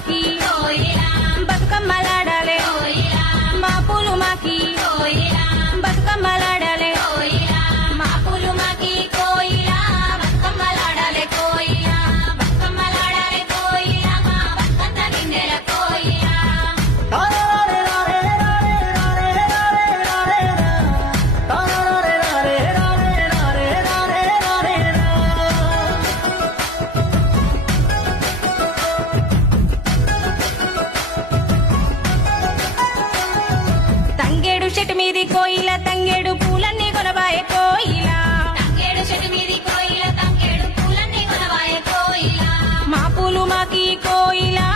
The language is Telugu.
మాకి బతుకమ్మలాడాలే మా పూలు మాకి బతుకమ్మలాడాలే మా పూలు మాకి కోయిలా బతుకమ్మలాడాలే కోయిలా బతుకమ్మలాడాలే కోయిలా మా బతుకంత నిండెల కోయిలా తంగేడు చెట్టు మీది కోయిల తంగేడు పూలన్నీ కొనబాయే కోయిలా తంగేడు చెట్టు మీది కోయిల తంగేడు పూలన్నీ కొనబాయే కోయిలా మా పూలు మాకి కోయిలా